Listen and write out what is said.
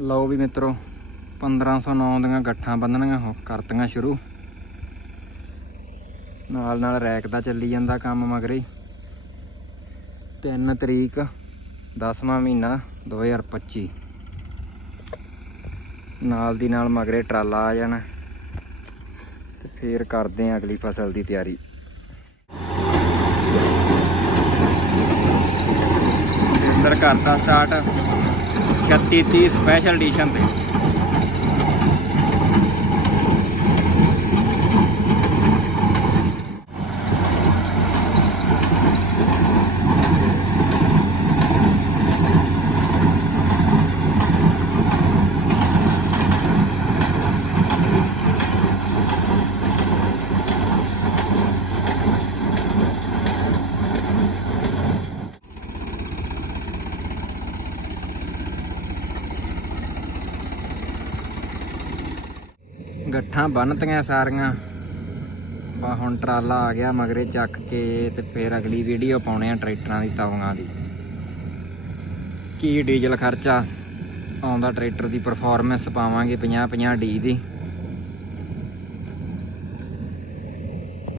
ਲਓ ਵੀ ਮਿੱਤਰੋ 1509 ਦੀਆਂ ਗੱਠਾਂ ਬੰਨਣੀਆਂ ਹੋ ਕਰਤੀਆਂ ਸ਼ੁਰੂ। ਨਾਲ ਨਾਲ ਰੈਕ ਦਾ ਚੱਲੀ ਜਾਂਦਾ ਕੰਮ ਮਗਰੇ। ਹੀ 3 ਤਰੀਕ 10ਵਾਂ ਮਹੀਨਾ 2025 ਨਾਲ ਦੀ ਨਾਲ ਮਗਰੇ ਟਰਾਲਾ ਆ ਜਾਣਾ। ਤੇ ਫੇਰ ਕਰਦੇ ਆ ਅਗਲੀ ਫਸਲ ਦੀ ਤਿਆਰੀ। ਅੰਦਰ ਕਰਤਾ ਸਟਾਰਟ। 36 30 ਸਪੈਸ਼ਲ ਐਡੀਸ਼ਨ ਤੇ ਗੱਠਾਂ ਬੰਨਤੀਆਂ ਸਾਰੀਆਂ। ਬਾ ਹੁਣ ਟਰਾਲਾ ਆ ਗਿਆ ਮਗਰੇ ਚੱਕ ਕੇ ਤੇ ਫਿਰ ਅਗਲੀ ਵੀਡੀਓ ਪਾਉਣੇ ਆ ਟਰੈਕਟਰਾਂ ਦੀ ਤਵੀਆਂ ਦੀ। ਕੀ ਡੀਜ਼ਲ ਖਰਚਾ? ਆਉਂਦਾ ਟਰੈਕਟਰ ਦੀ ਪਰਫਾਰਮੈਂਸ ਪਾਵਾਂਗੇ 50 50 ਡੀ ਦੀ।